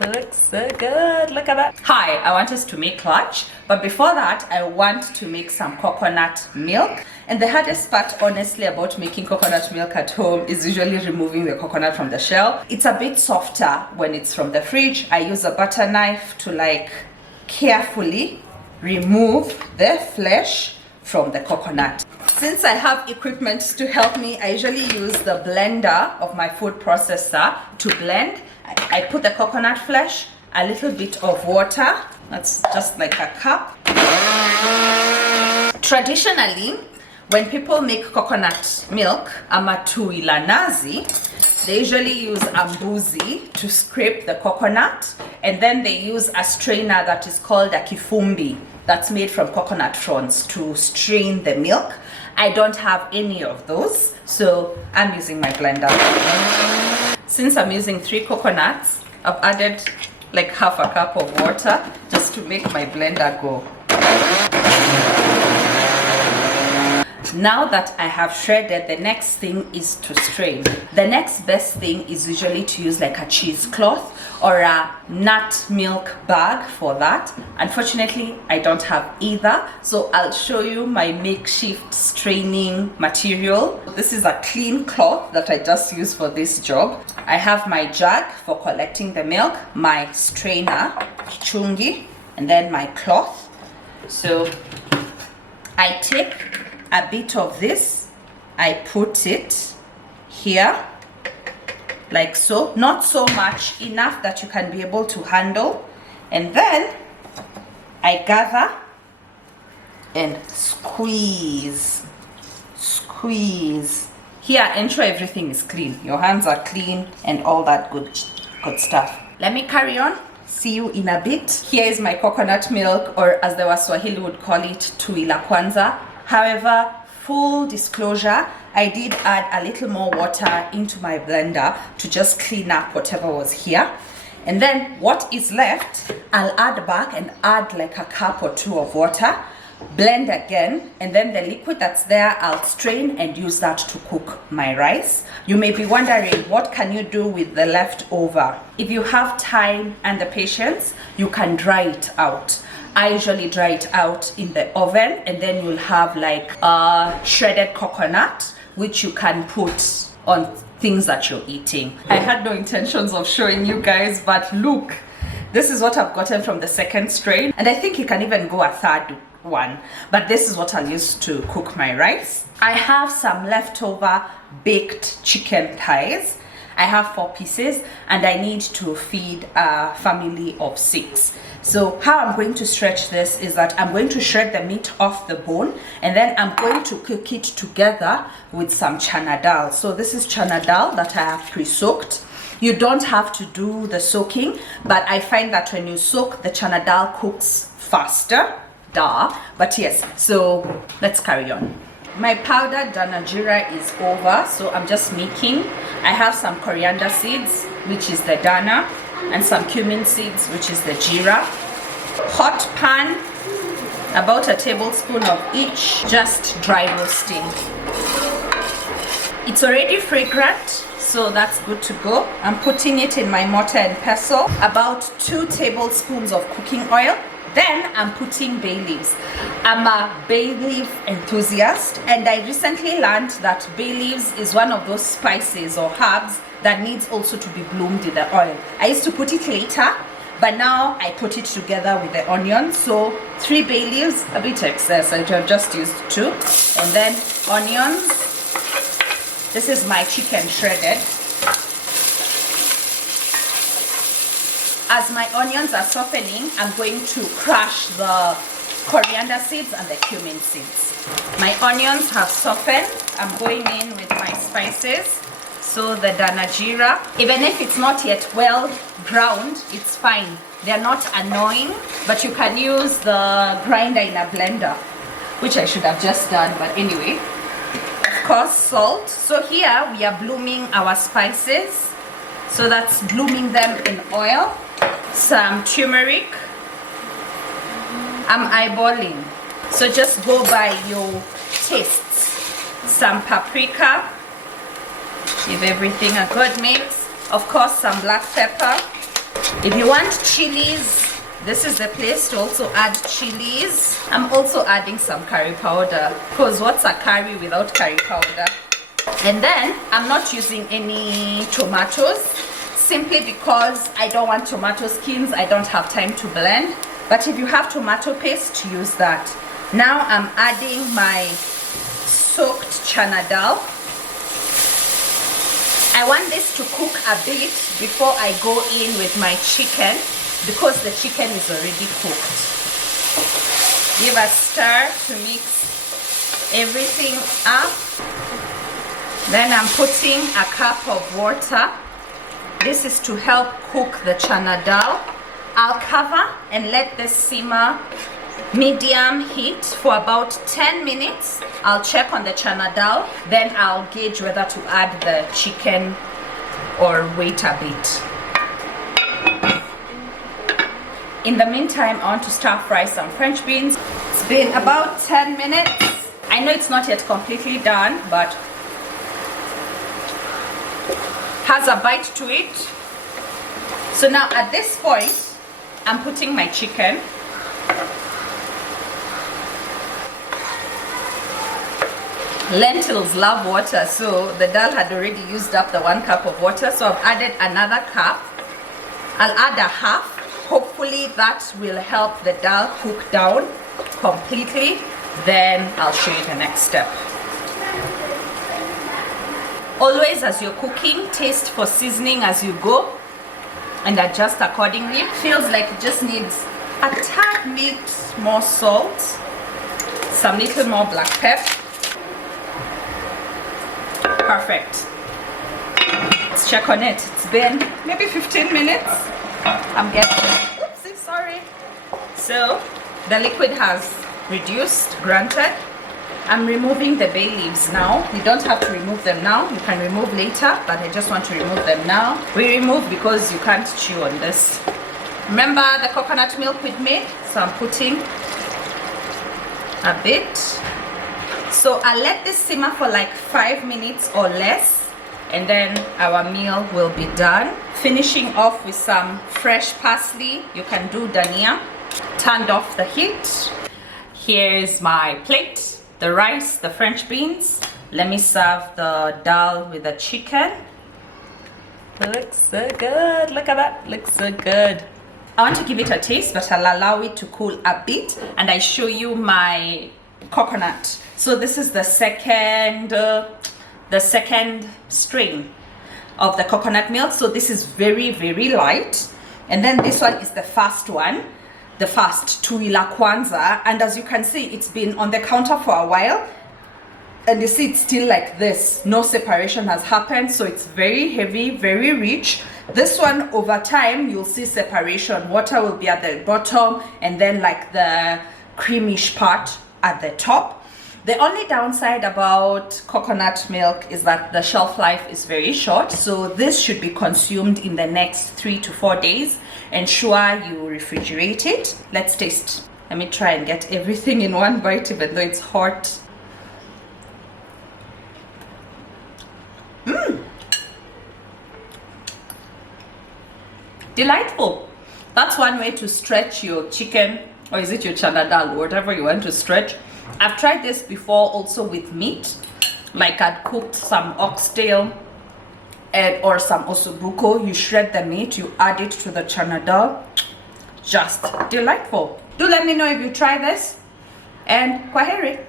Looks so good. Look at that. Hi, I want us to make lunch, but before that I want to make some coconut milk. And the hardest part honestly about making coconut milk at home is usually removing the coconut from the shell. It's a bit softer when it's from the fridge. I use a butter knife to like carefully remove the flesh from the coconut. Since I have equipment to help me, I usually use the blender of my food processor to blend. I put the coconut flesh, a little bit of water, that's just like a cup. Traditionally, when people make coconut milk, amatuila nazi, they usually use ambuzi to scrape the coconut, and then they use a strainer that is called a kifumbi that's made from coconut fronds to strain the milk. I don't have any of those, so I'm using my blender. Since I'm using 3 coconuts, I've added like half a cup of water just to make my blender go. Now that I have shredded, the next thing is to strain. The next best thing is usually to use like a cheesecloth or a nut milk bag for that. Unfortunately, I don't have either, so I'll show you my makeshift straining material. This is a clean cloth that I just used for this job. I have my jug for collecting the milk, my strainer, chungi, and then my cloth. So I take a bit of this, I put it here like so, not so much, enough that you can be able to handle, and then I gather and squeeze. Here, ensure everything is clean, your hands are clean and all that good stuff. Let me carry on, see you in a bit. Here is my coconut milk, or as the Waswahili would call it, tuila kwanza. However, full disclosure, I did add a little more water into my blender to just clean up whatever was here. And then what is left, I'll add back and add like a cup or 2 of water, blend again, and then the liquid that's there, I'll strain and use that to cook my rice. You may be wondering, what can you do with the leftover? If you have time and the patience, you can dry it out. I usually dry it out in the oven, and then you'll have like a shredded coconut, which you can put on things that you're eating. I had no intentions of showing you guys, but look, this is what I've gotten from the second strain, and I think you can even go a third one, but this is what I'll use to cook my rice. I have some leftover baked chicken thighs. I have 4 pieces and I need to feed a family of 6. So how I'm going to stretch this is that I'm going to shred the meat off the bone, and then I'm going to cook it together with some chana daal. So this is chana daal that I have pre-soaked. You don't have to do the soaking, but I find that when you soak, the chana daal cooks faster. But yes, so let's carry on. My powdered dana jeera is over, so I'm just making. I have some coriander seeds, which is the dana, and some cumin seeds, which is the jeera. Hot pan, about a tablespoon of each, just dry roasting. It's already fragrant, so that's good to go. I'm putting it in my mortar and pestle, about 2 tablespoons of cooking oil. Then I'm putting bay leaves. I'm a bay leaf enthusiast, and I recently learned that bay leaves is one of those spices or herbs that needs also to be bloomed in the oil. I used to put it later, but now I put it together with the onions. So 3 bay leaves, a bit excess, I just used 2. And then onions. This is my chicken shredded. As my onions are softening, I'm going to crush the coriander seeds and the cumin seeds. My onions have softened. I'm going in with my spices. So the dana jeera, even if it's not yet well ground, it's fine. They're not annoying, but you can use the grinder in a blender, which I should have just done, but anyway. Of course, salt. So here we are blooming our spices. So that's blooming them in oil. Some turmeric. I'm eyeballing, so just go by your tastes. Some paprika, give everything a good mix. Of course, some black pepper, If you want chilies, this is the place to also add chilies. I'm also adding some curry powder, because what's a curry without curry powder? And then I'm not using any tomatoes, simply because I don't want tomato skins. I don't have time to blend. But if you have tomato paste, use that. Now I'm adding my soaked chana dal. I want this to cook a bit before I go in with my chicken, because the chicken is already cooked. Give a stir to mix everything up. Then I'm putting a cup of water. This is to help cook the chana dal. I'll cover and let this simmer medium heat for about 10 minutes. I'll check on the chana dal, then I'll gauge whether to add the chicken or wait a bit. In the meantime, I want to stir fry some French beans. It's been about 10 minutes. I know it's not yet completely done, but has a bite to it. So now at this point, I'm putting my chicken. Lentils love water, so the dal had already used up the 1 cup of water, so I've added another cup. I'll add a half. Hopefully that will help the dal cook down completely. Then I'll show you the next step. Always as you're cooking, taste for seasoning as you go and adjust accordingly. Feels like it just needs a tad bit more salt, some little more black pepper. Perfect. Let's check on it. It's been maybe 15 minutes. I'm guessing. Oopsie, sorry. So the liquid has reduced, granted. I'm removing the bay leaves now. You don't have to remove them now. You can remove later, but I just want to remove them now. We remove because you can't chew on this. Remember the coconut milk we'd made? So I'm putting a bit. So I'll let this simmer for like 5 minutes or less, and then our meal will be done. Finishing off with some fresh parsley. You can do dhania. Turned off the heat. Here's my plate. The rice, the French beans. Let me serve the dal with the chicken. It looks so good. Look at that. Looks so good. I want to give it a taste, but I'll allow it to cool a bit, and I show you my coconut. So this is the second string of the coconut milk. So this is very, very light, and then this one is the first one, the first tuila kwanza. And as you can see, it's been on the counter for a while, and you see it's still like this. No separation has happened, so it's very heavy, very rich. This one, over time, you'll see separation. Water will be at the bottom, and then like the creamish part at the top. The only downside about coconut milk is that the shelf life is very short, so this should be consumed in the next 3 to 4 days. Ensure you refrigerate it. Let's taste. Let me try and get everything in one bite, even though it's hot. Delightful. That's one way to stretch your chicken, or is it your chana dal, whatever you want to stretch. I've tried this before also with meat, like I'd cooked some oxtail or some osobuco. You shred the meat, you add it to the chana dal. Just delightful. Do let me know if you try this, and kwaheri.